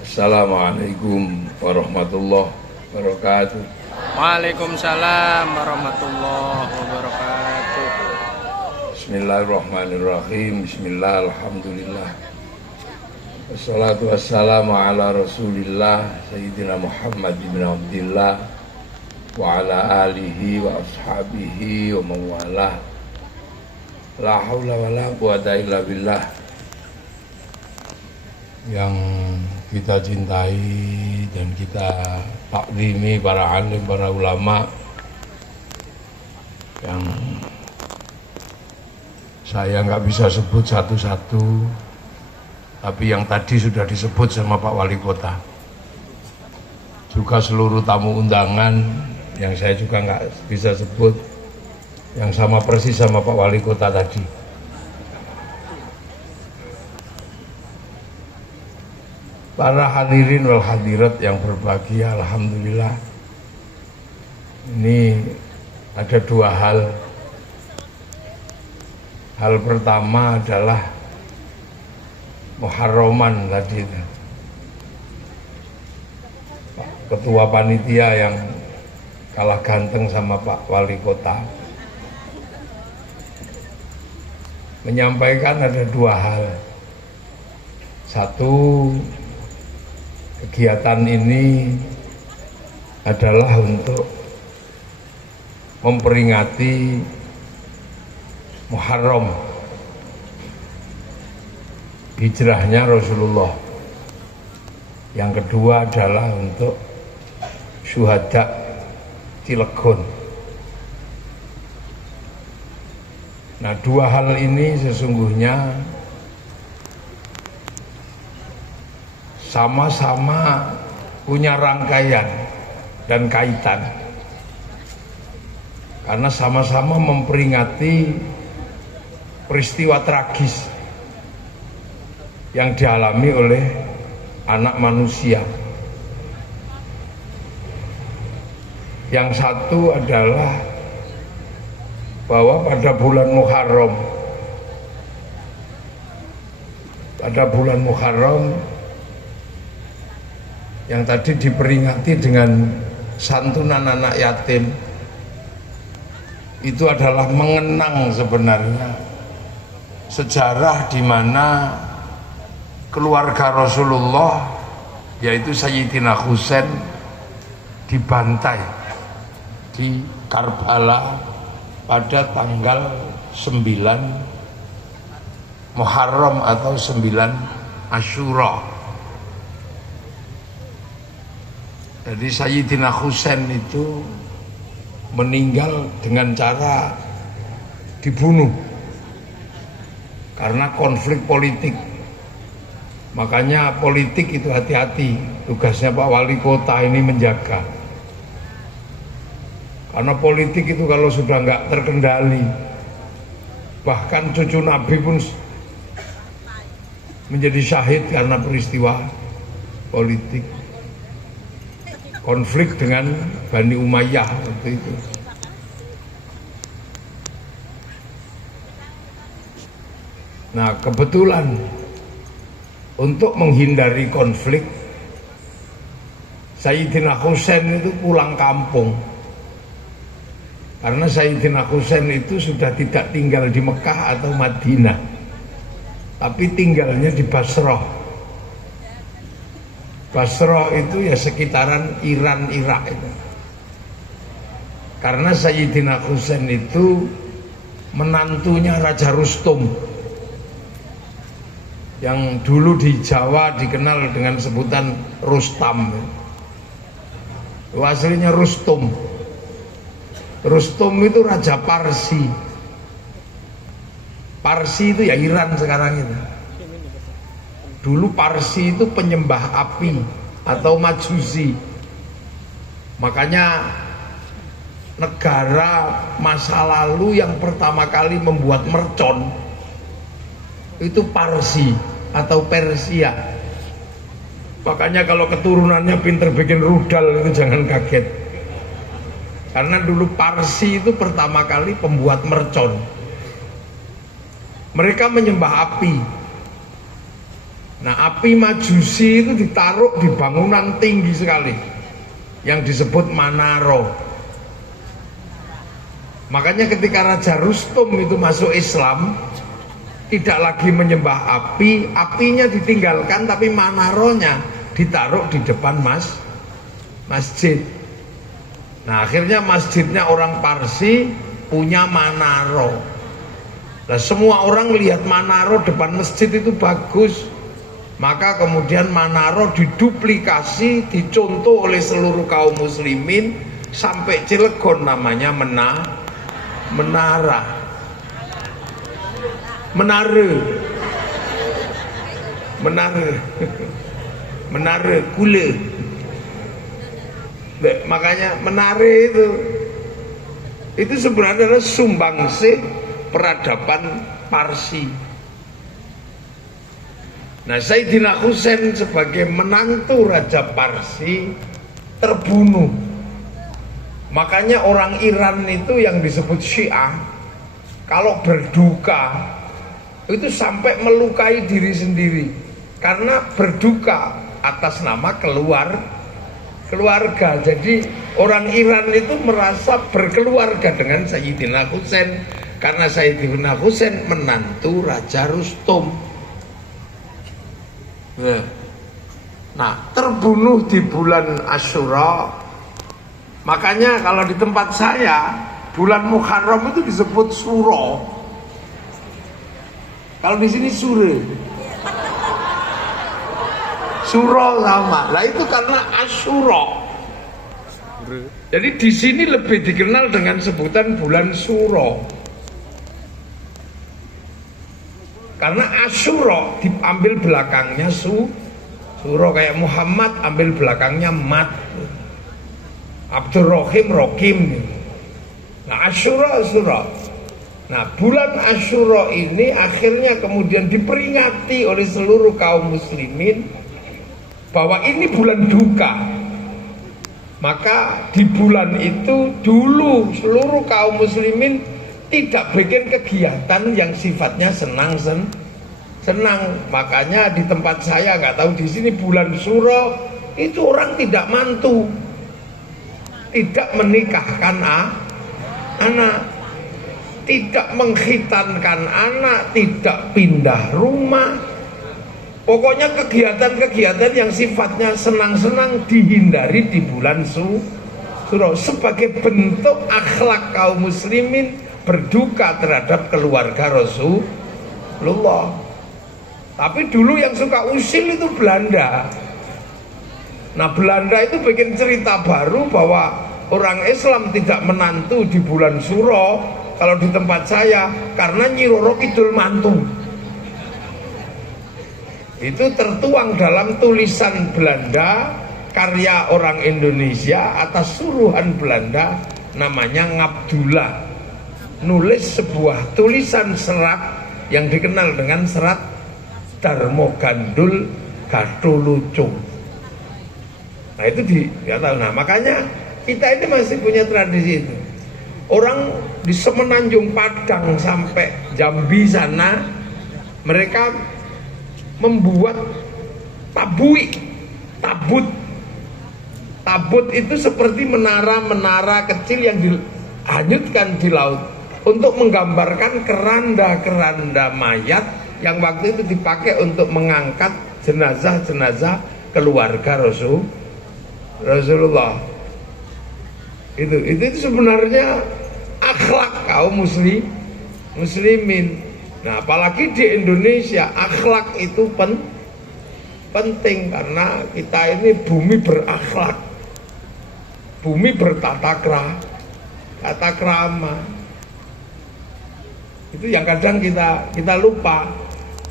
Assalamualaikum warahmatullahi wabarakatuh. Waalaikumsalam warahmatullahi wabarakatuh. Bismillahirrahmanirrahim. Bismillah, alhamdulillah. Wassalatu wassalamu ala rasulillah Sayyidina Muhammad bin Abdillah wa ala alihi wa ashabihi wa mawalah. La hawla wa la quwata illa billah. Yang kita cintai dan kita takrimi para alim, para ulama yang saya nggak bisa sebut satu-satu, tapi yang tadi sudah disebut sama Pak Wali Kota, juga seluruh tamu undangan yang saya juga nggak bisa sebut, yang sama persis sama Pak Wali Kota tadi. Para hadirin wal hadirat yang berbahagia, alhamdulillah. Ini ada dua hal. Hal pertama adalah Muharraman tadi itu. Pak Ketua Panitia yang kalah ganteng sama Pak Wali Kota menyampaikan ada dua hal. Satu, kegiatan ini adalah untuk memperingati Muharram, hijrahnya Rasulullah. Yang kedua adalah untuk syuhada Cilegon. Nah, dua hal ini sesungguhnya sama-sama punya rangkaian dan kaitan, karena sama-sama memperingati peristiwa tragis yang dialami oleh anak manusia. Yang satu adalah bahwa pada bulan Muharram yang tadi diperingati dengan santunan anak yatim, itu adalah mengenang sebenarnya sejarah di mana keluarga Rasulullah, yaitu Sayyidina Husain, dibantai di Karbala pada tanggal 9 Muharram atau 9 Asyura. Jadi Sayyidina Husain itu meninggal dengan cara dibunuh karena konflik politik. Makanya politik itu hati-hati, tugasnya Pak Wali Kota ini menjaga. Karena politik itu kalau sudah nggak terkendali, bahkan cucu Nabi pun menjadi syahid karena peristiwa politik. Konflik dengan Bani Umayyah waktu itu. Nah, kebetulan untuk menghindari konflik, Sayyidina Husain itu pulang kampung. Karena Sayyidina Husain itu sudah tidak tinggal di Mekah atau Madinah, tapi tinggalnya di Basrah. Basrah itu ya sekitaran Iran, Irak itu. Karena Sayyidina Husain itu menantunya Raja Rustum, yang dulu di Jawa dikenal dengan sebutan Rustam. Aslinya Rustum. Rustum itu Raja Parsi. Parsi itu ya Iran sekarang itu. Dulu Parsi itu penyembah api atau Majusi. Makanya negara masa lalu yang pertama kali membuat mercon itu Parsi atau Persia. Makanya kalau keturunannya pinter bikin rudal itu jangan kaget. Karena dulu Parsi itu pertama kali pembuat mercon. Mereka menyembah api. Nah, api Majusi itu ditaruh di bangunan tinggi sekali yang disebut Manaro. Makanya ketika Raja Rustum itu masuk Islam, tidak lagi menyembah api, apinya ditinggalkan, tapi Manaronya ditaruh di depan masjid. Nah, akhirnya masjidnya orang Parsi punya Manaro. Nah, semua orang lihat Manaro depan masjid itu bagus. Maka kemudian Manaro diduplikasi, dicontoh oleh seluruh kaum muslimin sampai Cilegon namanya Menara. Menara Kule. Makanya Menare itu sebenarnya adalah sumbangsih peradaban Parsi. Nah, Sayyidina Husain sebagai menantu Raja Parsi terbunuh. Makanya orang Iran itu yang disebut Syiah, kalau berduka itu sampai melukai diri sendiri karena berduka atas nama keluarga. Jadi orang Iran itu merasa berkeluarga dengan Sayyidina Husain karena Sayyidina Husain menantu Raja Rustum. Nah, terbunuh di bulan Asyura. Makanya kalau di tempat saya bulan Muharram itu disebut Suro. Kalau di sini Sure. Suro sama. Nah, itu karena Asyura. Jadi di sini lebih dikenal dengan sebutan bulan Suro. Karena Asyura diambil belakangnya Suro, kayak Muhammad ambil belakangnya Mat, Abdurrahim Rokim. Nah, Asyura. Nah, bulan Asyura ini akhirnya kemudian diperingati oleh seluruh kaum muslimin bahwa ini bulan duka. Maka di bulan itu dulu seluruh kaum muslimin tidak bikin kegiatan yang sifatnya senang. Makanya di tempat saya, nggak tahu di sini bulan Suro itu orang tidak mantu, tidak menikahkan anak, tidak mengkhitankan anak, tidak pindah rumah. Pokoknya kegiatan-kegiatan yang sifatnya senang-senang dihindari di bulan Suro sebagai bentuk akhlak kaum muslimin berduka terhadap keluarga Rasulullah. Tapi dulu yang suka usil itu Belanda. Nah, Belanda itu bikin cerita baru bahwa orang Islam tidak menantu di bulan Suro kalau di tempat saya karena Nyi Roro Kidul mantu. Itu tertuang dalam tulisan Belanda karya orang Indonesia atas suruhan Belanda namanya Ngabdullah. Nulis sebuah tulisan serat yang dikenal dengan serat Darmo Gandul Gatulucu. Nah, itu nggak tahu. Nah, makanya kita ini masih punya tradisi itu. Orang di Semenanjung Padang sampai Jambi sana mereka membuat tabut itu seperti menara-menara kecil yang dihanyutkan di laut untuk menggambarkan keranda-keranda mayat yang waktu itu dipakai untuk mengangkat jenazah-jenazah keluarga Rasulullah. Itu sebenarnya akhlak kaum muslimin. Nah, apalagi di Indonesia akhlak itu penting karena kita ini bumi berakhlak, bumi bertata krama. Itu yang kadang kita lupa.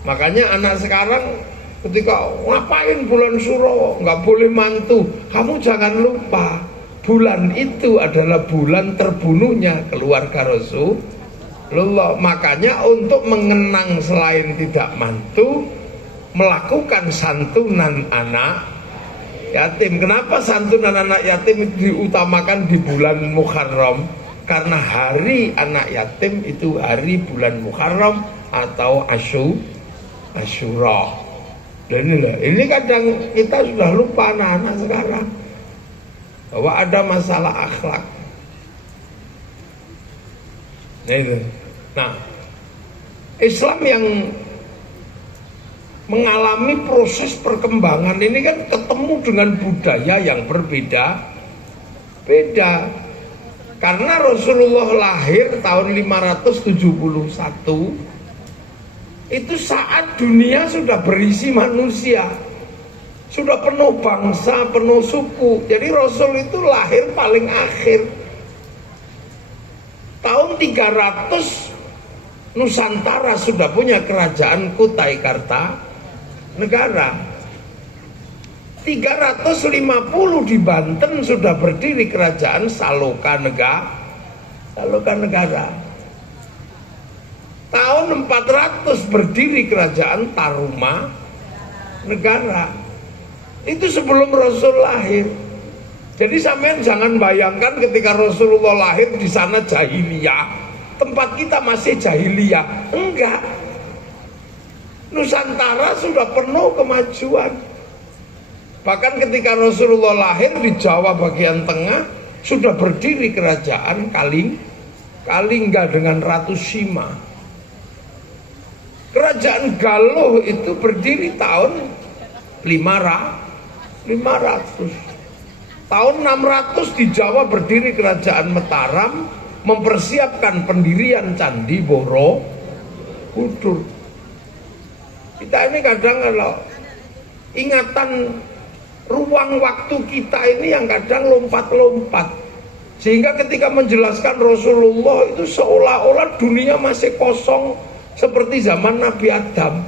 Makanya anak sekarang ketika ngapain bulan Suro nggak boleh mantu, kamu jangan lupa bulan itu adalah bulan terbunuhnya keluarga Rasulullah. Makanya untuk mengenang selain tidak mantu, melakukan santunan anak yatim. Kenapa santunan anak yatim diutamakan di bulan Muharram? Karena hari anak yatim itu hari bulan Muharram atau Asyura. Dan ini kadang kita sudah lupa anak-anak sekarang bahwa ada masalah akhlak. Nah, Islam yang mengalami proses perkembangan ini kan ketemu dengan budaya yang berbeda-beda. Karena Rasulullah lahir tahun 571, itu saat dunia sudah berisi manusia, sudah penuh bangsa, penuh suku. Jadi Rasul itu lahir paling akhir. Tahun 300 Nusantara sudah punya kerajaan Kutai Kartanegara. 350 di Banten sudah berdiri kerajaan Saloka Negara. Tahun 400 berdiri kerajaan Taruma Negara. Itu sebelum Rasul lahir. Jadi sampean jangan bayangkan ketika Rasulullah lahir di sana jahiliyah, tempat kita masih jahiliyah. Enggak. Nusantara sudah penuh kemajuan. Bahkan ketika Rasulullah lahir di Jawa bagian tengah sudah berdiri kerajaan Kalingga dengan Ratu Sima. Kerajaan Galuh itu berdiri tahun 500. Tahun 600 di Jawa berdiri kerajaan Mataram, mempersiapkan pendirian Candi Borobudur. Kita ini kadang kalau ingatan ruang waktu kita ini yang kadang lompat-lompat, sehingga ketika menjelaskan Rasulullah itu seolah-olah dunia masih kosong seperti zaman Nabi Adam.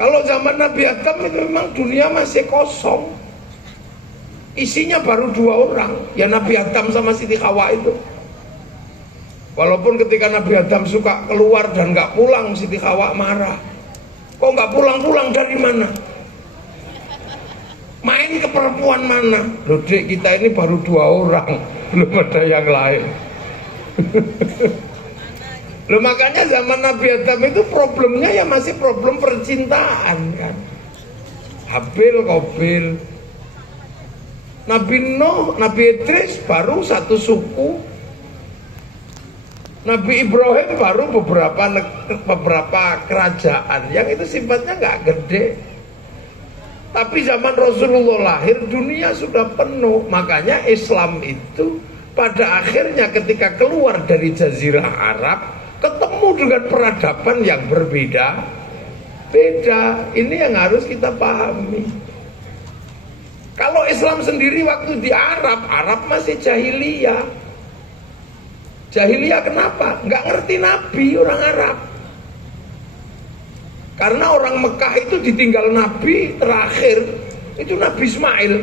Kalau zaman Nabi Adam itu memang dunia masih kosong, isinya baru 2 orang, ya Nabi Adam sama Siti Hawa itu. Walaupun ketika Nabi Adam suka keluar dan nggak pulang, Siti Hawa marah. Kok nggak pulang-pulang, dari mana? Main ke perempuan mana? Loh dek, kita ini baru 2 orang, belum ada yang lain. Loh makanya zaman Nabi Adam itu problemnya ya masih problem percintaan kan. Habil, Qabil. Nabi Nuh, Nabi Idris baru satu suku. Nabi Ibrahim baru beberapa kerajaan yang itu sifatnya nggak gede. Tapi zaman Rasulullah lahir dunia sudah penuh. Makanya Islam itu pada akhirnya ketika keluar dari Jazirah Arab ketemu dengan peradaban yang berbeda-beda. Ini yang harus kita pahami. Kalau Islam sendiri waktu di Arab masih jahiliyah. Jahiliyah kenapa? Nggak ngerti Nabi orang Arab. Karena orang Mekah itu ditinggal Nabi terakhir itu Nabi Ismail.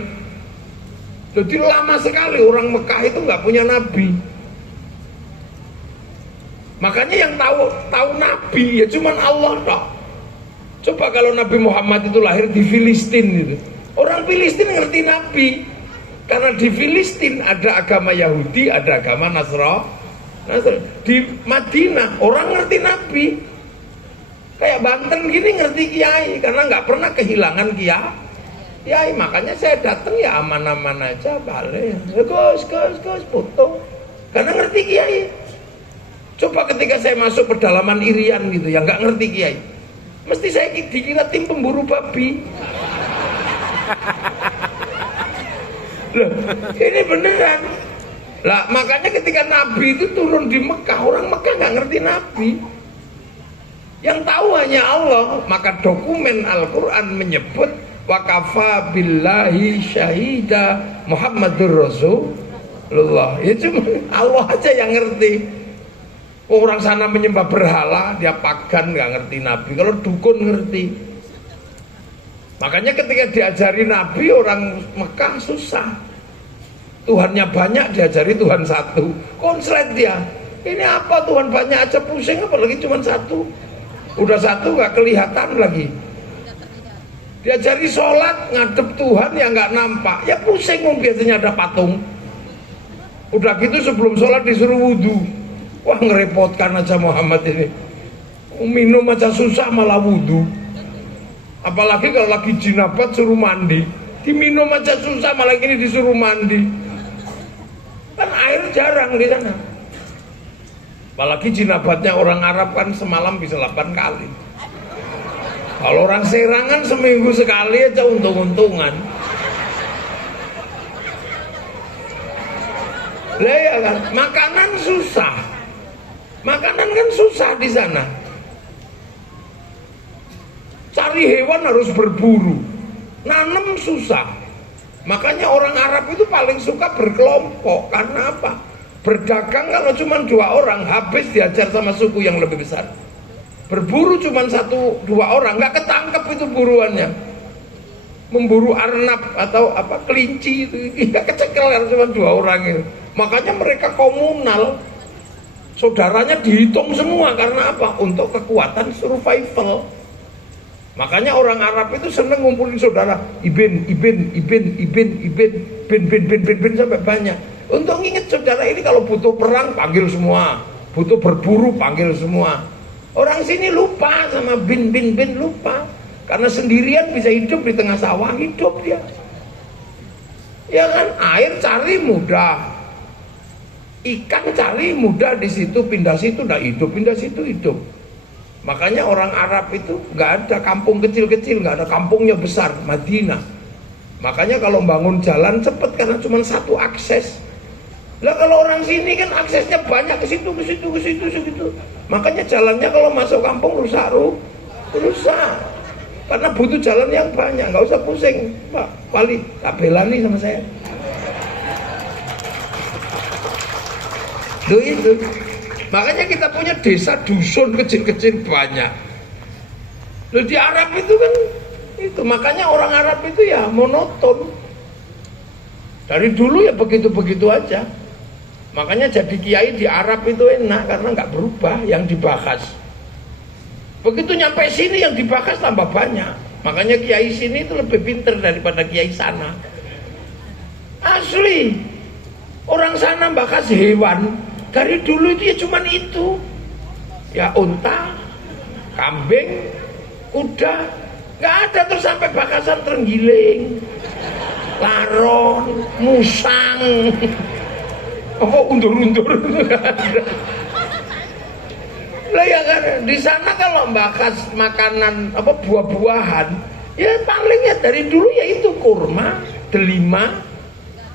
Jadi lama sekali orang Mekah itu nggak punya Nabi. Makanya yang tahu Nabi ya cuman Allah toh. Coba kalau Nabi Muhammad itu lahir di Filistin gitu. Orang Filistin ngerti Nabi. Karena di Filistin ada agama Yahudi, ada agama Nasrani. Di Madinah orang ngerti Nabi. Kayak Banten gini ngerti kiai karena nggak pernah kehilangan kiai. Makanya saya datang ya aman-aman aja, balik. Gus foto. Karena ngerti kiai. Coba ketika saya masuk pedalaman Irian gitu yang nggak ngerti kiai, mesti saya dikira tim pemburu babi. Loh, ini beneran. Lah makanya ketika Nabi itu turun di Mekah, orang Mekah nggak ngerti Nabi. Yang tahu hanya Allah. Maka dokumen Al-Quran menyebut wakafa billahi syahida Muhammadur Rasulullah. Ya cuma Allah aja yang ngerti. Orang sana menyembah berhala, dia pagan nggak ngerti Nabi. Kalau dukun ngerti. Makanya ketika diajari Nabi orang Mekah susah. Tuhannya banyak diajari Tuhan satu. Konslet dia. Ini apa Tuhan banyak aja pusing, apalagi cuma satu. Udah satu nggak kelihatan lagi. Diajari sholat ngadep Tuhan yang nggak nampak, ya pusing. Biasanya ada patung. Udah gitu sebelum sholat disuruh wudhu. Wah ngerepotkan aja Muhammad ini. Minum aja susah malah wudhu. Apalagi kalau lagi jinabat suruh mandi, diminum aja susah, malah ini disuruh mandi. Kan air jarang di sana. Apalagi jinabatnya orang Arab kan semalam bisa 8 kali. Kalau orang Serangan seminggu sekali aja untung-untungan. Lah ya kan, makanan susah. Makanan kan susah di sana. Cari hewan harus berburu. Nanem susah. Makanya orang Arab itu paling suka berkelompok. Karena apa? Berdagang kalau cuma 2 orang, habis diajar sama suku yang lebih besar. Berburu cuma 1-2 orang, nggak ketangkep itu buruannya. Memburu arnab atau apa kelinci itu nggak kecekel karena cuma 2 orang itu. Makanya mereka komunal, saudaranya dihitung semua. Karena apa? Untuk kekuatan survival. Makanya orang Arab itu seneng ngumpulin saudara, ibin sampai banyak. Untuk nginget saudara ini kalau butuh perang panggil semua, butuh berburu panggil semua. Orang sini lupa sama bin lupa. Karena sendirian bisa hidup di tengah sawah, hidup dia. Ya kan, air cari mudah. Ikan cari mudah di situ, pindah situ udah hidup, pindah situ hidup. Makanya orang Arab itu nggak ada kampung kecil-kecil, nggak ada kampungnya besar, Madinah. Makanya kalau bangun jalan cepet karena cuma 1 akses. Lah kalau orang sini kan aksesnya banyak ke situ. Makanya jalannya kalau masuk kampung rusak. Karena butuh jalan yang banyak, nggak usah pusing, Pak Wali, tak belani sama saya. Loh itu. Makanya kita punya desa dusun kecil-kecil banyak. Loh di Arab itu kan itu, makanya orang Arab itu ya monoton. Dari dulu ya begitu-begitu aja. Makanya jadi kiai di Arab itu enak karena nggak berubah yang dibahas. Begitu nyampe sini yang dibahas tambah banyak. Makanya kiai sini itu lebih pinter daripada kiai sana. Asli. Orang sana bahas hewan. Dari dulu itu ya cuman itu. Ya unta, kambing, kuda. Nggak ada terus sampai bakasan terenggiling, laron, musang. Apa undur-undur itu nggak ada. Lah ya kan di sana kalau bahas makanan apa buah-buahan ya paling ya dari dulu ya itu kurma, delima,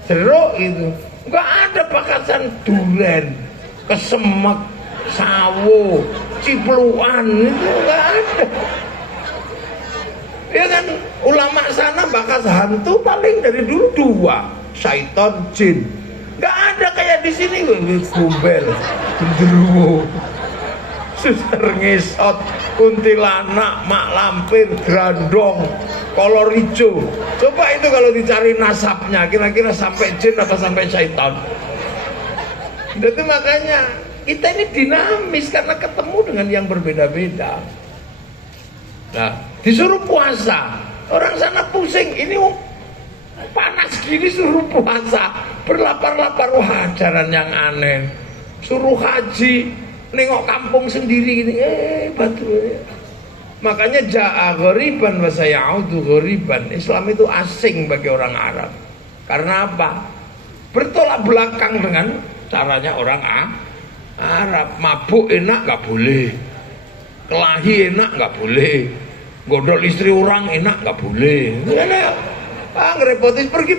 jeruk itu. Nggak ada bakasan duren, kesemek, sawo, cipluan itu nggak ada. Ya kan ulama sana bakas hantu paling dari dulu 2, syaiton, jin. Nggak ada kayak di sini gombel, genderuwo, suster ngesot, kuntilanak, mak lampir, grandong, kolor hijau. Coba itu kalau dicari nasabnya kira-kira sampai jin apa sampai syaitan. Jadi makanya kita ini dinamis karena ketemu dengan yang berbeda-beda. Nah, disuruh puasa, orang sana pusing, ini panas gini suruh puasa, berlapar-lapar, wah ajaran yang aneh. Suruh haji, nengok kampung sendiri gini, batu. Makanya ja'a ghoriban wa sayaudu ghoriban. Islam itu asing bagi orang Arab. Karena apa? Bertolak belakang dengan caranya orang Arab. Mabuk enak nggak boleh, kelahi enak nggak boleh, godol istri orang enak nggak boleh. Ngerepotin pergi.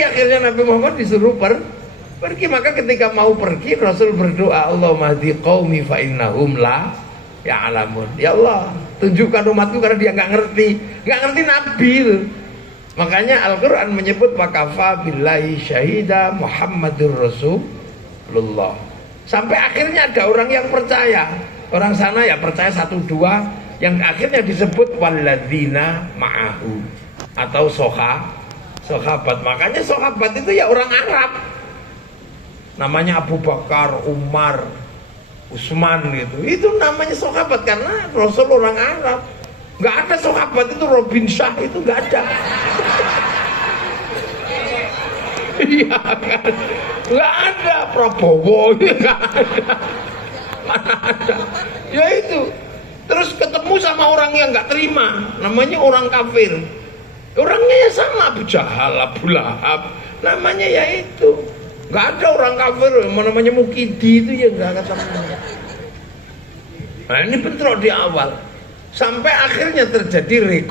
Akhirnya Nabi Muhammad disuruh pergi. Maka ketika mau pergi Rasul berdoa, Allahumma hdi qaumi fa innahum la ya'lamun. Ya Allah, tunjukkan umatku karena dia nggak ngerti Nabi itu. Makanya Al-Quran menyebut wakafa billahi syahida Muhammadur Rasulullah. Sampai akhirnya ada orang yang percaya. Orang sana ya percaya 1-2, yang akhirnya disebut walladzina ma'ahu atau sahabat. Makanya sahabat itu ya orang Arab. Namanya Abu Bakar, Umar, Utsman gitu. Itu namanya sahabat karena Rasul orang Arab. Nggak ada sahabat itu Robin Shah itu nggak ada. Iya kan? Nggak ada Prabowo, nggak ada. Mana ada? Ya itu Terus ketemu sama orang yang nggak terima, namanya orang kafir. Orangnya ya sama Abu Jahal, Abu Lahab, namanya ya itu. Nggak ada orang kafir yang namanya Mukidi itu ya nggak ketemu. Nah ini bentrok di awal, sampai akhirnya terjadi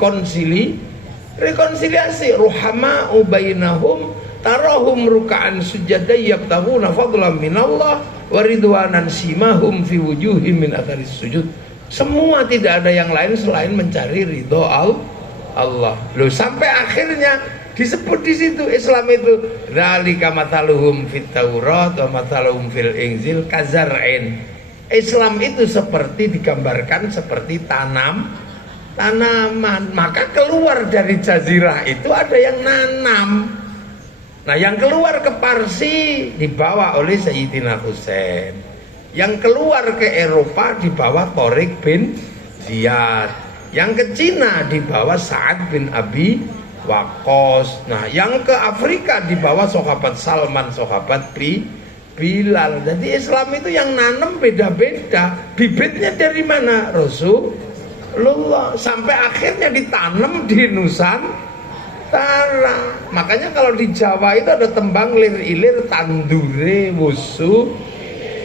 rekonsiliasi. Ruhama'u bainahum tarahum ruka'an sujada yabtaghuna fadlan minallah wa ridwanan simahum fi wujuhim min atharis sujud. Semua tidak ada yang lain selain mencari ridho Allah. Loh, sampai akhirnya disebut di situ Islam itu dzalika mathaluhum fit Taurat wa mathaluhum fil Injil kazar'in. Islam itu seperti digambarkan seperti tanaman. Maka keluar dari jazirah itu ada yang nanam. Nah, yang keluar ke Parsi dibawa oleh Sayyidina Husain. Yang keluar ke Eropa dibawa Tariq bin Ziyad. Yang ke Cina dibawa Sa'ad bin Abi Waqqas. Nah, yang ke Afrika dibawa sahabat Salman, sahabat Bilal. Jadi Islam itu yang nanam beda-beda. Bibitnya dari mana? Rasulullah. Sampai akhirnya ditanam di Nusantara. Makanya kalau di Jawa itu ada tembang lir-ilir tandure wusu.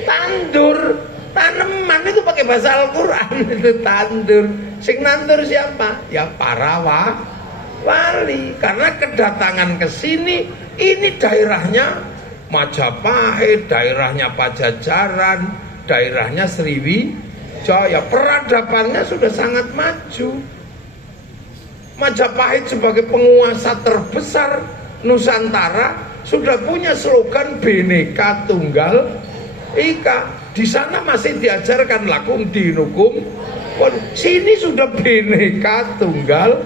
Tandur, tanaman itu pakai bahasa Al-Quran itu tandur. Sing nandur siapa? Ya para wali. Karena kedatangan ke sini, ini daerahnya Majapahit, daerahnya Pajajaran, daerahnya Sriwijaya. Peradabannya sudah sangat maju. Majapahit sebagai penguasa terbesar Nusantara sudah punya slogan Bhinneka Tunggal Ika. Di sana masih diajarkan lakum dinukum. Sini sudah Bhinneka Tunggal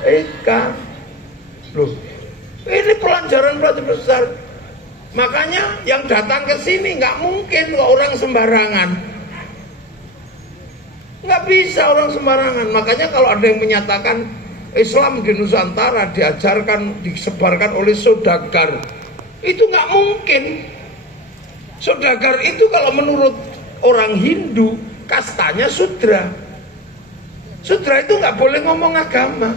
Ika. Loh, ini pelajaran besar. Makanya yang datang ke sini nggak mungkin ke orang sembarangan. Nggak bisa orang sembarangan. Makanya kalau ada yang menyatakan Islam di Nusantara diajarkan, disebarkan oleh saudagar, itu nggak mungkin. Saudagar itu kalau menurut orang Hindu kastanya sudra. Sudra itu nggak boleh ngomong agama.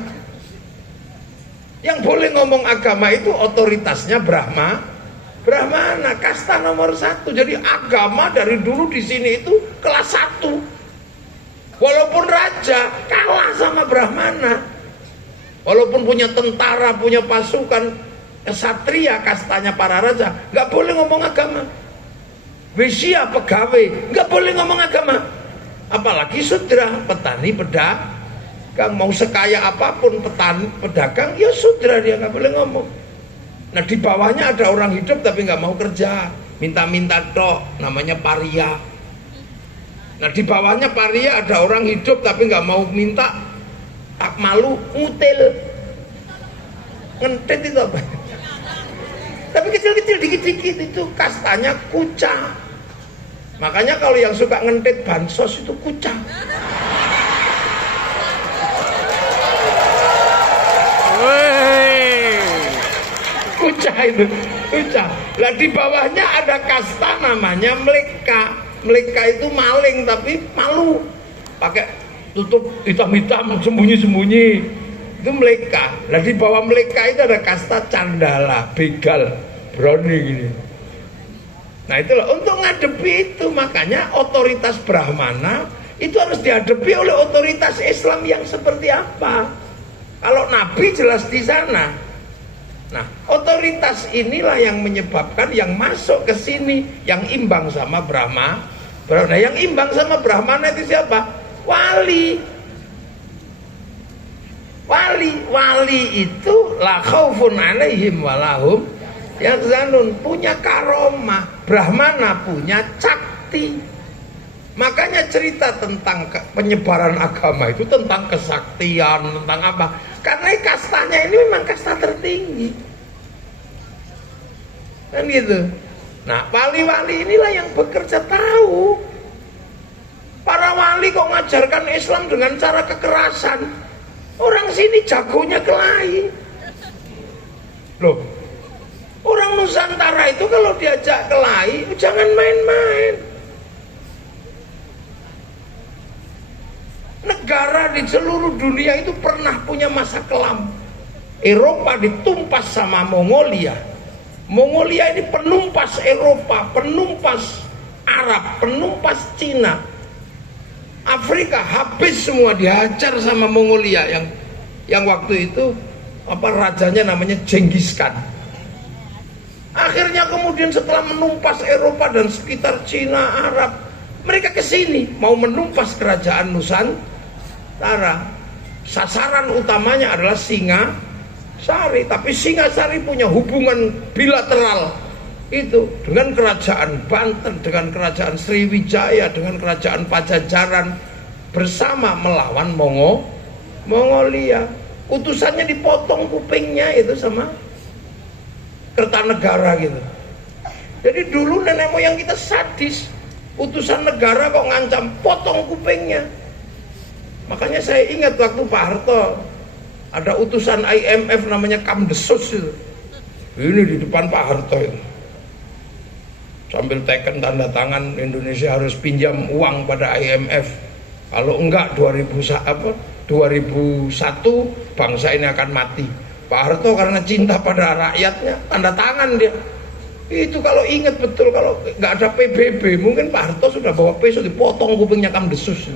Yang boleh ngomong agama itu otoritasnya Brahmana, kasta nomor 1. Jadi agama dari dulu di sini itu kelas 1. Walaupun raja kalah sama Brahmana. Walaupun punya tentara, punya pasukan, kesatria kastanya para raja, nggak boleh ngomong agama. Wisya pegawai, nggak boleh ngomong agama. Apalagi sudra, petani, pedagang. Mau sekaya apapun petani, pedagang, ya sudra, dia nggak boleh ngomong. Nah, di bawahnya ada orang hidup tapi nggak mau kerja, minta-minta tok, namanya paria. Nah, di bawahnya paria ada orang hidup tapi nggak mau minta, tak malu, ngutil. Ngentit itu apa? Tapi kecil-kecil, dikit-dikit, itu kastanya kuca. Makanya kalau yang suka ngentit bansos itu kuca. Kuca itu, kuca. Lah di bawahnya ada kasta namanya mleka. Mleka itu maling tapi malu, pakai tutup hitam-hitam, sembunyi-sembunyi. Itu mleka. Lah di bawah mleka itu ada kasta candala, begal, brownie gini. Nah itulah untuk ngadepi itu, makanya otoritas Brahmana itu harus dihadapi oleh otoritas Islam yang seperti apa. Kalau Nabi jelas di sana. Nah, otoritas inilah yang menyebabkan yang masuk ke sini yang imbang sama Brahma. Nah, yang imbang sama Brahmana itu siapa? Wali. Wali itu la khaufun alaihim walahum yahzanun, punya karomah. Brahmana punya cakti. Makanya cerita tentang penyebaran agama itu tentang kesaktian, tentang apa? Karena kastanya ini memang kasta tertinggi, kan gitu. Nah, wali-wali inilah yang bekerja tahu. Para wali kok ngajarkan Islam dengan cara kekerasan. Orang sini jagonya kelahi. Loh, orang Nusantara itu kalau diajak kelahi jangan main-main. negara di seluruh dunia itu pernah punya masa kelam. Eropa ditumpas sama Mongolia. Mongolia ini penumpas Eropa, penumpas Arab, penumpas Cina. Afrika habis semua, dihajar sama Mongolia yang waktu itu rajanya namanya Genghis Khan. Akhirnya kemudian setelah menumpas Eropa dan sekitar Cina, Arab, mereka ke sini mau menumpas kerajaan Nusantara. Sasaran utamanya adalah Singasari, tapi Singasari punya hubungan bilateral itu dengan kerajaan Banten, dengan kerajaan Sriwijaya, dengan kerajaan Pajajaran bersama melawan Mongolia. Utusannya dipotong kupingnya itu sama Kertanegara gitu. Jadi dulu nenek moyang kita sadis. Utusan negara kok ngancam potong kupingnya. Makanya saya ingat waktu Pak Harto ada utusan IMF namanya Kamdesus itu. Ini di depan Pak Harto itu. Sambil teken tanda tangan Indonesia harus pinjam uang pada IMF. Kalau enggak 2001 bangsa ini akan mati. Pak Harto karena cinta pada rakyatnya tanda tangan dia. Itu kalau ingat betul, kalau nggak ada PBB mungkin Pak Harto sudah bawa pisau dipotong kupingnya Kamdesus.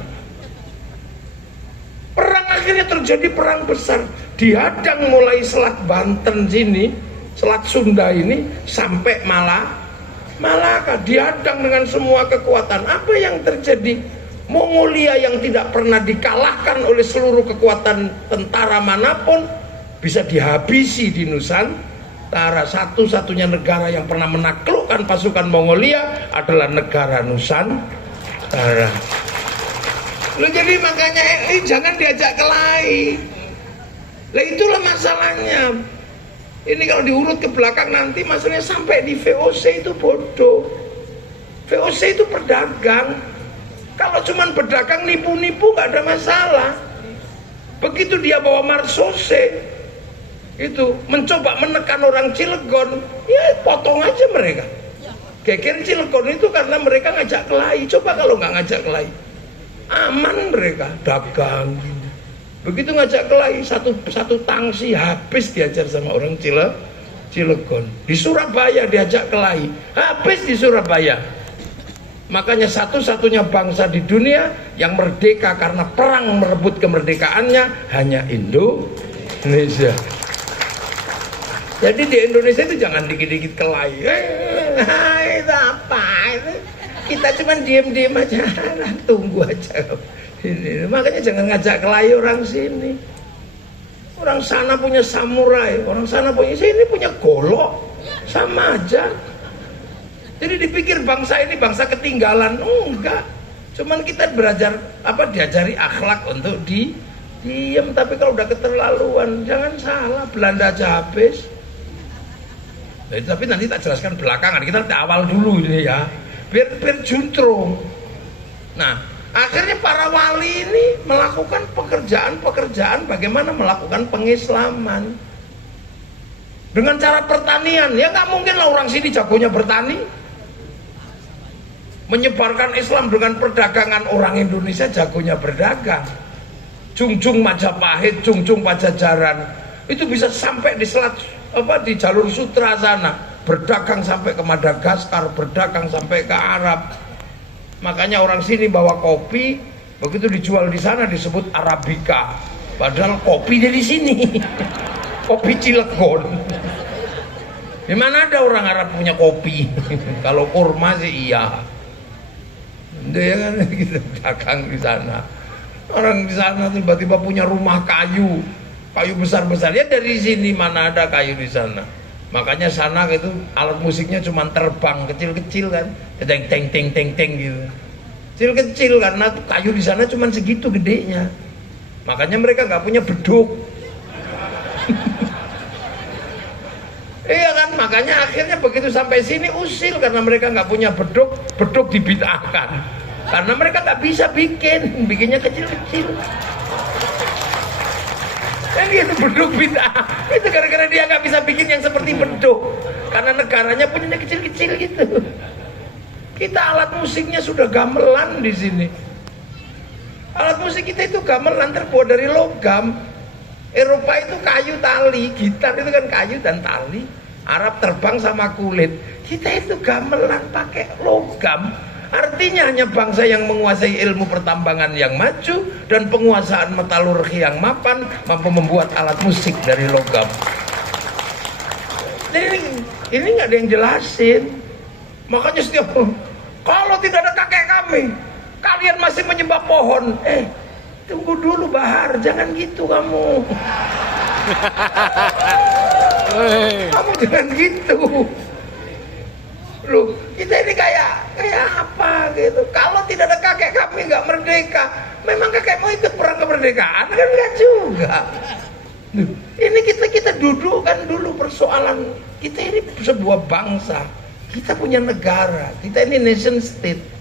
Perang akhirnya terjadi, perang besar, dihadang mulai Selat Banten sini, Selat Sunda ini sampai Malaka, dihadang dengan semua kekuatan. Apa yang terjadi? Mongolia yang tidak pernah dikalahkan oleh seluruh kekuatan tentara manapun bisa dihabisi di Nusantara. Satu-satunya negara yang pernah menaklukkan pasukan Mongolia adalah negara Nusantara. Loh, jadi makanya jangan diajak kelahi. Lah itulah masalahnya. Ini kalau diurut ke belakang nanti masalahnya sampai di VOC itu bodoh. VOC itu pedagang. Kalau cuman pedagang nipu-nipu gak ada masalah. Begitu dia bawa marsose itu mencoba menekan orang Cilegon, ya potong aja mereka. Geger Cilegon itu karena mereka ngajak kelahi. Coba kalau nggak ngajak kelahi, aman mereka dagang. Begitu ngajak kelahi, satu tangsi habis diajar sama orang Cilegon. Di Surabaya diajak kelahi, habis di Surabaya. Makanya satu-satunya bangsa di dunia yang merdeka karena perang merebut kemerdekaannya hanya Indonesia. Jadi di Indonesia itu jangan dikit-dikit kelahi. Itu apa? Kita cuma diem-diem aja, tunggu aja. Makanya jangan ngajak kelahi orang sini. Orang sana punya samurai, orang sana punya, sini punya golok, sama aja. Jadi dipikir bangsa ini bangsa ketinggalan, enggak. Cuman kita diajari akhlak untuk diem. Tapi kalau udah keterlaluan, jangan salah, Belanda aja habis. Nah, tapi nanti tak jelaskan belakangan, kita awal dulu ini ya, biar juntrung. Nah, akhirnya para wali ini melakukan pekerjaan bagaimana melakukan pengislaman dengan cara pertanian. Ya nggak mungkin lah orang sini jagonya bertani. Menyebarkan Islam dengan perdagangan, orang Indonesia jagonya berdagang. Jungjung Majapahit, Jungjung Pajajaran itu bisa sampai di di jalur sutra sana, berdagang sampai ke Madagaskar, berdagang sampai ke Arab. Makanya orang sini bawa kopi, begitu dijual di sana disebut Arabica, padahal kopi dari sini. Kopi Cilegon. Di mana ada orang Arab punya kopi? Kalau kurma sih iya. Dia kan gitu dagang di sana. Orang di sana tiba-tiba punya rumah kayu besar-besar. Ya dari sini mana ada kayu di sana. Makanya sana gitu alat musiknya cuma terbang kecil-kecil kan, teng teng teng teng teng gitu. Kecil-kecil karena kayu di sana cuma segitu gedenya. Makanya mereka nggak punya beduk. Iya kan, makanya akhirnya begitu sampai sini usil karena mereka nggak punya beduk dibid'ahkan. Karena mereka nggak bisa bikinnya kecil-kecil. Kan itu beduk bid'ah. Itu gara-gara dia nggak bisa bikin yang seperti beduk. Karena negaranya punya kecil-kecil gitu. Kita alat musiknya sudah gamelan di sini. Alat musik kita itu gamelan terbuat dari logam. Eropa itu kayu tali, gitar itu kan kayu dan tali. Arab terbang sama kulit. Kita itu gamelan pakai logam. Artinya hanya bangsa yang menguasai ilmu pertambangan yang maju dan penguasaan metalurgi yang mapan mampu membuat alat musik dari logam. Jadi ini nggak ada yang jelasin. Makanya setiap kalau tidak ada kakek kami, kalian masih menyembah pohon. Tunggu dulu Bahar, jangan gitu kamu. Kamu jangan gitu. Loh, kita ini kayak apa gitu. Kalau tidak ada kakek kami nggak merdeka. Memang kakekmu ikut perang kemerdekaan kan nggak juga. Loh, ini kita dudukkan dulu persoalan. Kita ini sebuah bangsa. Kita punya negara. Kita ini nation state.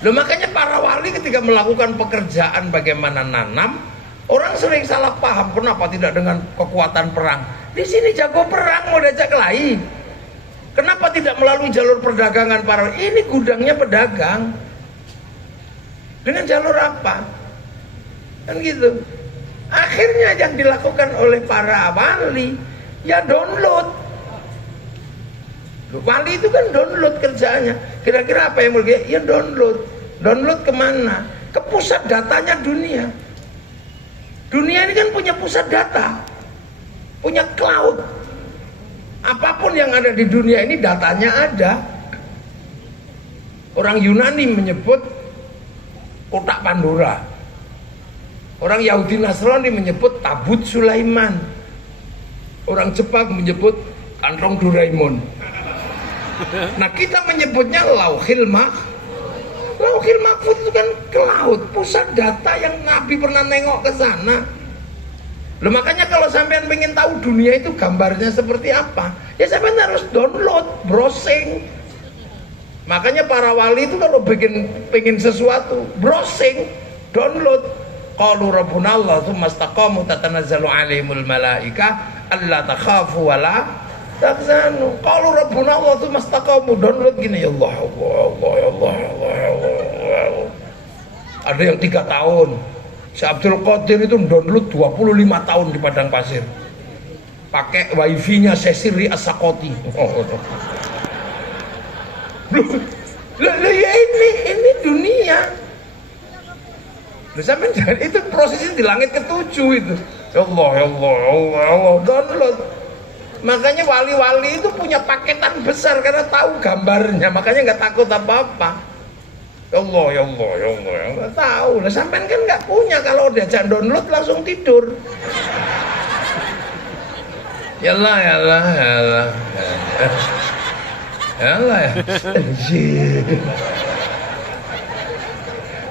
Loh, makanya para wali ketika melakukan pekerjaan bagaimana nanam, orang sering salah paham kenapa tidak dengan kekuatan perang. Di sini jago perang mau diajak kelahi. Kenapa tidak melalui jalur perdagangan para wali? Ini gudangnya pedagang. Dengan jalur apa? Kan gitu. Akhirnya yang dilakukan oleh para wali ya download. Wali itu kan download kerjaannya. Kira-kira apa yang mau dia? Ya download. Download kemana? Ke pusat datanya dunia. Dunia ini kan punya pusat data, punya cloud. Apapun yang ada di dunia ini datanya ada. Orang Yunani menyebut kotak Pandora. Orang Yahudi Nasrani menyebut tabut Sulaiman. Orang Jepang menyebut kantong Doraemon. Nah, kita menyebutnya Lauhil Mahfuz. Lauhil Mahfuz itu kan cloud, pusat data yang Nabi pernah nengok ke sana. Loh, makanya kalau sampean pengen tahu dunia itu gambarnya seperti apa, ya sampean harus download, browsing. Makanya para wali itu kalau pengen sesuatu, browsing, download. Qalu rabbuna Allah tsumma istaqamu tatanazzalu alaihimul malaika alla takhafu wa la tahzanu. Qalu rabbuna Allah tsumma istaqamu, download gini, ya Allah, Allah. Ada yang 3 tahun. Si Abdul Qadir itu download 25 tahun di padang pasir. Pakai wifi-nya Sesiri Asakoti. Ya ini dunia. Sampai itu prosesnya di langit ke-7 itu. Ya Allah, download. Makanya wali-wali itu punya paketan besar karena tahu gambarnya, makanya nggak takut apa-apa. Ya Allah, nggak tahu. Lah sampean kan nggak punya, kalau diajak download langsung tidur. Yalah.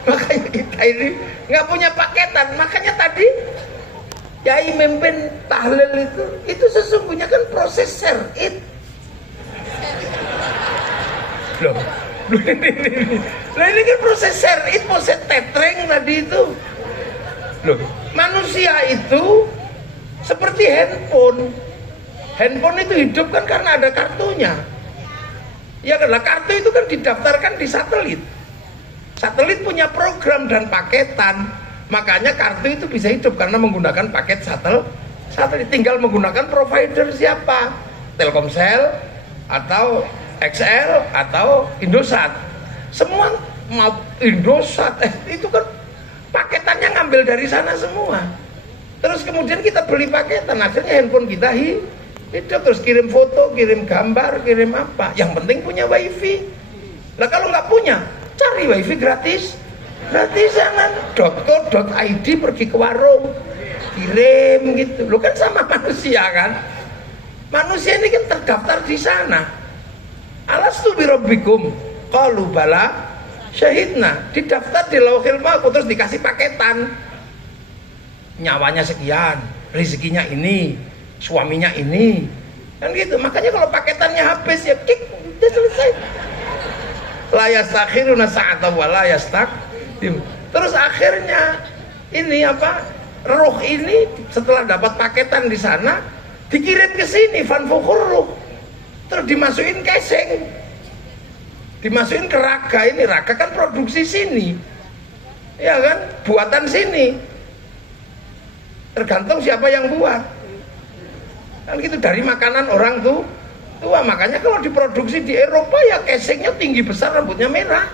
Makanya kita ini nggak punya paketan. Makanya tadi Yai memimpin tahlil itu sesungguhnya kan proses syar'id. Loh, ini kan proses syar'id, proses tetreng tadi itu. Loh, manusia itu seperti handphone. Handphone itu hidup kan karena ada kartunya. Ya karena kartu itu kan didaftarkan di satelit. Satelit punya program dan paketan. Makanya kartu itu bisa hidup karena menggunakan paket satelit. Tinggal menggunakan provider siapa? Telkomsel atau XL atau Indosat. Semua mau Indosat itu kan paketannya ngambil dari sana semua. Terus kemudian kita beli paketan, akhirnya handphone kita hidup, terus kirim foto, kirim gambar, kirim apa. Yang penting punya wifi. Nah kalau nggak punya, cari wifi gratisan .co.id, pergi ke warung kirim gitu. Lo kan sama manusia kan, manusia ini kan terdaftar di sana. Alastu birabbikum qalu bala syahidna, didaftar di Lauhil Mahfuz, terus dikasih paketan, nyawanya sekian, rezekinya ini, suaminya ini, kan gitu. Makanya kalau paketannya habis ya kik, udah selesai. La yastakhiruna sa'ata wa la yastaqdim. Terus akhirnya ini apa? Ruh ini setelah dapat paketan di sana dikirim ke sini, fanfukhur ruh. Terus dimasukin casing. Dimasukin ke raga, ini raga kan produksi sini. Ya kan, buatan sini. Tergantung siapa yang buat. Kan gitu, dari makanan orang tuh tua. Makanya kalau diproduksi di Eropa ya casingnya tinggi besar, rambutnya merah.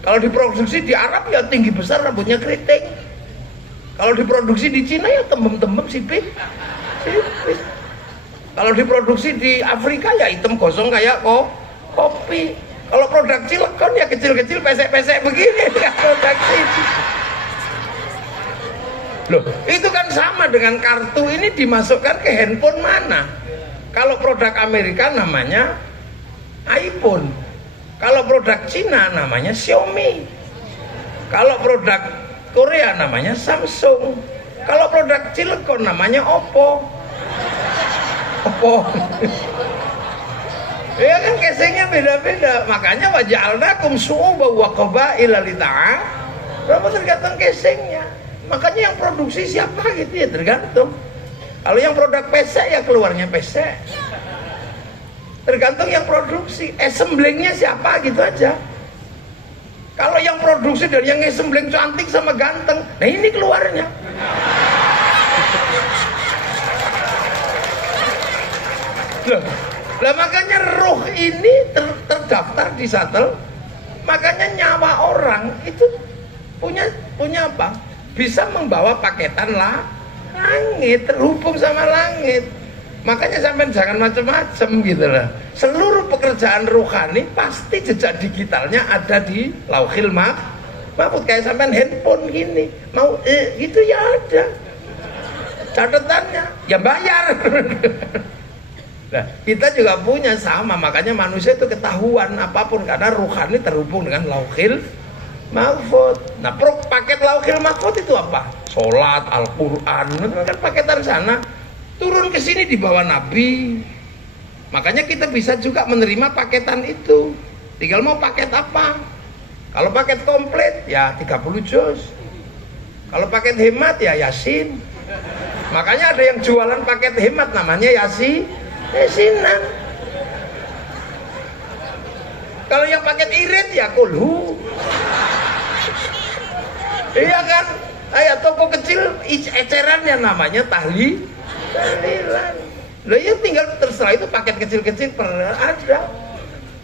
Kalau diproduksi di Arab ya tinggi besar, rambutnya keriting. Kalau diproduksi di Cina ya tembem-tembem sipit. Kalau diproduksi di Afrika ya hitam gosong kayak kopi. Kalau produk Cilegon ya kecil-kecil, pesek-pesek begini ya produk sini. Loh, itu kan sama dengan kartu ini dimasukkan ke handphone mana? Kalau produk Amerika namanya iPhone. Kalau produk Cina namanya Xiaomi. Kalau produk Korea namanya Samsung. Kalau produk Cilegon namanya Oppo. Ya kan casingnya beda-beda. Makanya waja'alnakum syu'uban wa qabaila lita'arafu. Berapa tergantung casingnya. Makanya yang produksi siapa gitu ya tergantung. Kalau yang produk pesek ya keluarnya pesek. Tergantung yang produksi. Assemblingnya siapa gitu aja. Kalau yang produksi dan yang assembling cantik sama ganteng, nah ini keluarnya. Lah makanya roh ini terdaftar di shuttle. Makanya nyawa orang itu punya apa? Bisa membawa paketan langit, terhubung sama langit. Makanya sampai jangan macam-macam gitu lah. Seluruh pekerjaan rohani pasti jejak digitalnya ada di Lauhil Mahfuz. Kayak sampai handphone gini, mau gitu ya ada catatannya, ya bayar. Nah, kita juga punya sama. Makanya manusia itu ketahuan apapun karena rohani terhubung dengan Lauhil Mahfuz. Nah, paket Lauhil Mahfuz itu apa? Sholat, Al-Quran, itu kan paketan sana. Turun ke sini di bawah Nabi. Makanya kita bisa juga menerima paketan itu. Tinggal mau paket apa? Kalau paket komplit ya 30 juz. Kalau paket hemat ya Yasin. Makanya ada yang jualan paket hemat namanya Yasinan. Kalau yang paket irit ya kulhu. Iya kan? Ayah toko kecil ecerannya namanya tahlilan. Loh ya tinggal terserah itu paket kecil-kecil ada.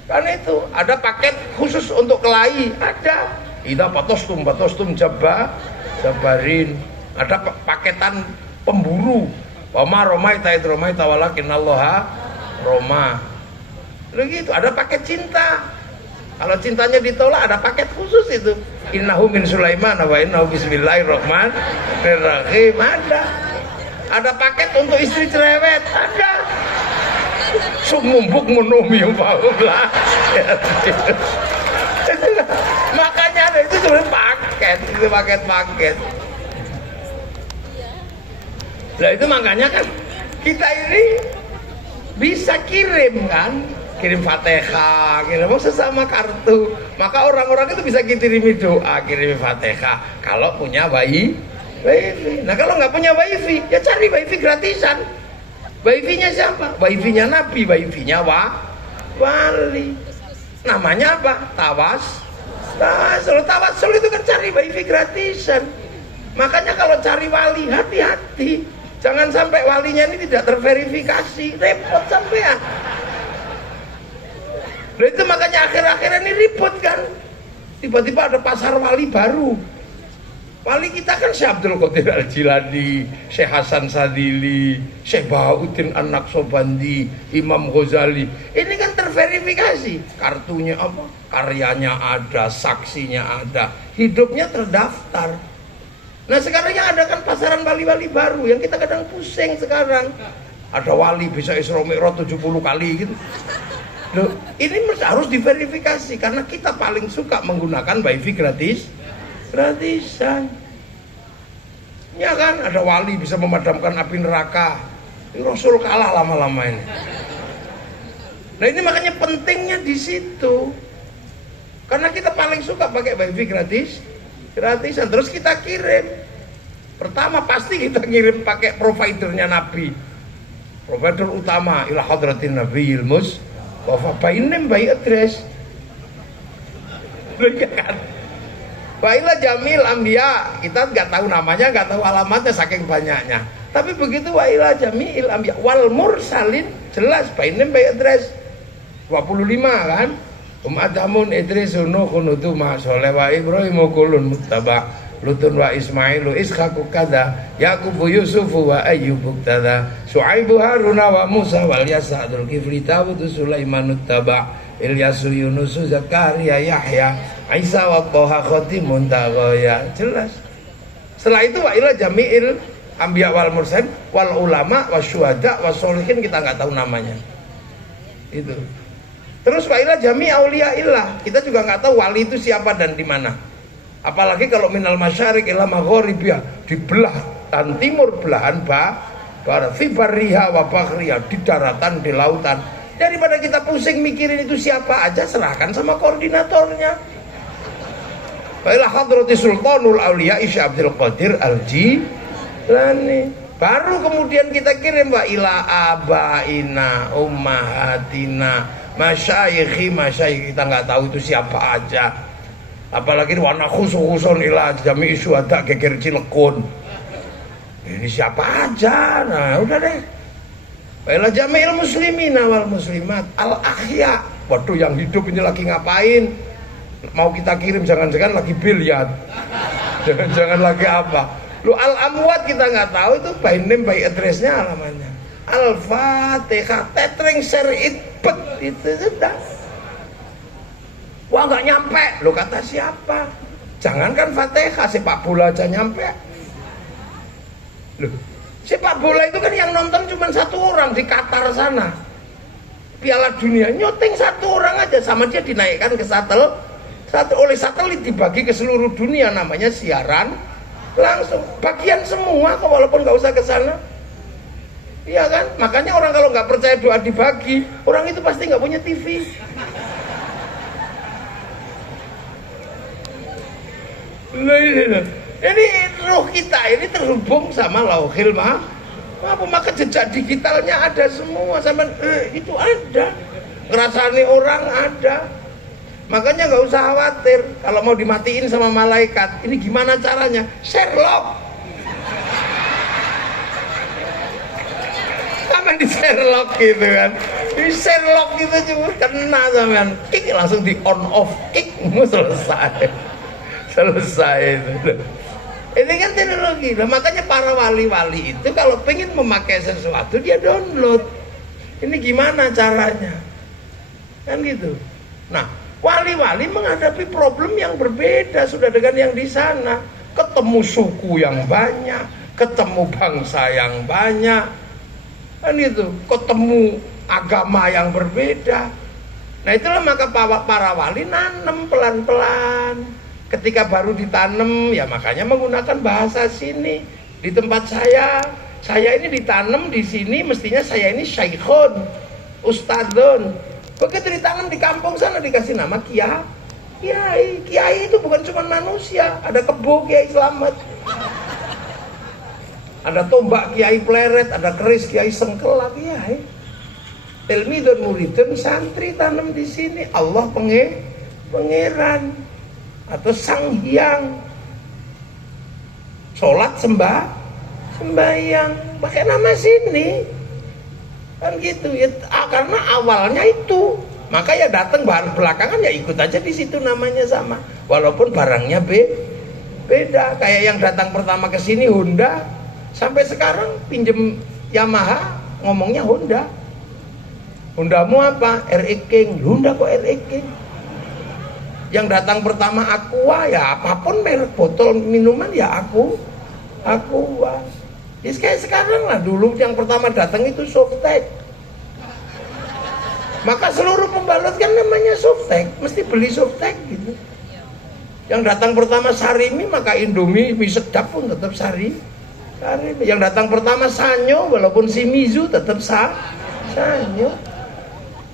Kan itu ada paket khusus untuk kelahi ada. Ida patostum jabarin. Ada paketan pemburu. Wama romai tawalakin Allah Roma. Begitu, ada paket cinta. Kalau cintanya ditolak ada paket khusus itu. Innahu min Sulaiman wa innahu bismillahirrahmanirrahim. Ada paket untuk istri cerewet, ada. Sumumbuk menumi lah. Makanya ada itu sebenarnya paket, itu paket. Nah itu makanya kan kita ini bisa kirim kan, kirim Fatihah, kirim sesama kartu. Maka orang-orang itu bisa kirimi doa, kirim Fatihah. Kalau punya wifi. Nah kalau nggak punya wifi, ya cari wifi gratisan. Wifi-nya siapa? Wifi-nya Nabi, wifi-nya wali. Namanya apa? Tawasul itu kan cari wifi gratisan. Makanya kalau cari wali hati-hati. Jangan sampai walinya ini tidak terverifikasi, repot sampean. Nah itu makanya akhir-akhir ini ribut kan. Tiba-tiba ada pasar wali baru. Wali kita kan Syekh Abdul Qadir Al-Jilani, Syekh Hasan Sadili, Syekh Bahauddin An-Naqsyabandi, Imam Ghazali. Ini kan terverifikasi. Kartunya apa? Karyanya ada, saksinya ada, hidupnya terdaftar. Nah sekarang yang ada kan pasaran wali-wali baru yang kita kadang pusing sekarang. Ada wali bisa Isra Mi'raj 70 kali gitu. Loh, ini harus diverifikasi karena kita paling suka menggunakan wifi gratisan. Ya kan, ada wali bisa memadamkan api neraka. Rasul kalah lama-lama ini. Nah ini makanya pentingnya di situ. Karena kita paling suka pakai wifi gratisan, terus kita kirim. Pertama pasti kita kirim pakai providernya Nabi, provider utama ila hadratin Nabiyil Mustafa by name by address. Kan? Wa ila jamil ambiya, kita nggak tahu namanya, nggak tahu alamatnya saking banyaknya. Tapi begitu wa ila jamil ambiya wal mursalin, jelas by name by address. 25 kan? Adamun Idris Nuhun Utuma Soleh wa Ibrahim kulun muttaba Lutun wa Ismailu Ishaqu kada Yaqubu Yusufu wa Ayyubu kada Su'aibu Haruna wa Musa wal Yasa Dzul Kifli Tawudu Sulaiman uttaba Ilyasu Yunusu Zakaria Yahya Isa wa Toha Khotimun Tagoya. Jelas. Setelah itu wa ila jami'il ambiya wal mursalin wal ulama wa syuhada wa sholihin, kita nggak tahu namanya. Itu. Terus wa ila jami' auliyaillah, kita juga nggak tahu wali itu siapa dan di mana. Apalagi kalau minal masyariq ila maghribiyah, di belahan timur, belahan barat, fi barriha wa bahriha, di daratan, di lautan. Daripada kita pusing mikirin itu siapa aja, serahkan sama koordinatornya. Wa ila hadrati sultanul auliya Syekh Abdul Qadir Al-Jilani. Baru kemudian kita kirim wa ila abaina ummahatina masyayikhi, kita nggak tahu itu siapa aja. Apalagi wana khususon ila jami syuhada geger Cilekun, ini siapa aja. Nah udah deh, ila jami'il muslimina wal muslimat al ahya. Waduh, yang hidup ini lagi ngapain? Mau kita kirim jangan-jangan lagi biliar, jangan-jangan lagi apa. Lu al amwat kita nggak tahu itu by name by addressnya, alamannya. Al-Fatihah tetring serit bet itu sudah. Wah nggak nyampe, lo kata siapa? Jangankan Fatihah, sepak bola aja nyampe. Loh, sepak bola itu kan yang nonton cuma satu orang di Qatar sana. Piala Dunia nyuting satu orang aja, sama dia dinaikkan ke oleh satelit, dibagi ke seluruh dunia, namanya siaran langsung. Bagian semua kok, walaupun nggak usah ke sana. Iya kan? Makanya orang kalau nggak percaya doa dibagi, orang itu pasti nggak punya TV. Ini roh kita ini terhubung sama Lauhil Mahfuz, maka jejak digitalnya ada semua. Sama itu ada, ngerasani orang ada. Makanya nggak usah khawatir kalau mau dimatiin sama malaikat. Ini gimana caranya? Sherlock. Di Sherlock gitu kan, di Sherlock gitu cuma kena sampean, kick langsung di on off, kick selesai itu. Ini kan teknologi. Nah, makanya para wali-wali itu kalau pengen memakai sesuatu dia download. Ini gimana caranya? Kan gitu. Nah, wali-wali menghadapi problem yang berbeda sudah dengan yang di sana. Ketemu suku yang banyak, ketemu bangsa yang banyak. Kan itu, ketemu agama yang berbeda. Nah itulah maka para wali nanam pelan-pelan. Ketika baru ditanam, ya makanya menggunakan bahasa sini. Di tempat saya ini ditanam di sini, mestinya saya ini syaikhun, ustadzun. Begitu ditanam di kampung sana dikasih nama kiai. Kiai itu bukan cuma manusia, ada kebo Kiai Slamet, ada tombak Kiai Pleret, ada keris Kiai Sengkelak, Kiai. Tilmidun muridun santri tanam di sini. Allah pangeran atau sang hyang. Sholat sembahyang pakai nama sini. Kan gitu ya, karena awalnya itu. Maka ya datang belakangan ya ikut aja di situ namanya sama. Walaupun barangnya beda. Kayak yang datang pertama ke sini Honda, sampai sekarang pinjem Yamaha ngomongnya Honda. Hondamu apa? RX King. Honda kok RX King? Yang datang pertama Aqua, ya apapun merek botol minuman ya Aqua. Ya kayak sekarang lah, dulu yang pertama datang itu Softtek. Maka seluruh pembalut kan namanya Softtek, mesti beli Softtek gitu. Yang datang pertama Sarimi, maka Indomie mie sedap pun tetap Sarimi. Yang datang pertama Sanyo, walaupun Shimizu tetap Sanyo.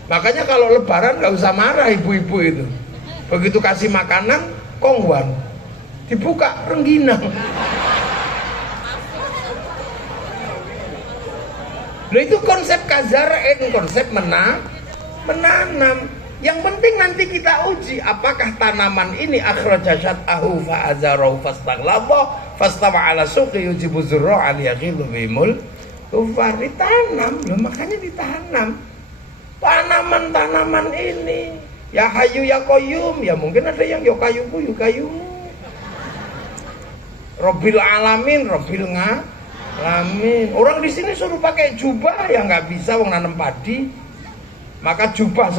Makanya kalau lebaran gak usah marah ibu-ibu itu. Begitu kasih makanan kongwan, dibuka rengginang. Nah itu konsep kazarain, konsep menanam. Yang penting nanti kita uji apakah tanaman ini akhraja syat'ahu fa'azarahu fastaghlaba fastawa ala suqi yujibu zurra al-yaghidhu bimul kufar. Ditanam, loh makanya ditanam tanaman-tanaman ini. Ya Hayyu ya Qayyum, ya mungkin ada yang ya kayuku ya kayumu. Rabbil alamin, Rabbil ngalamin. Orang di sini suruh pakai jubah ya nggak bisa, wong nanam padi. Maka jubah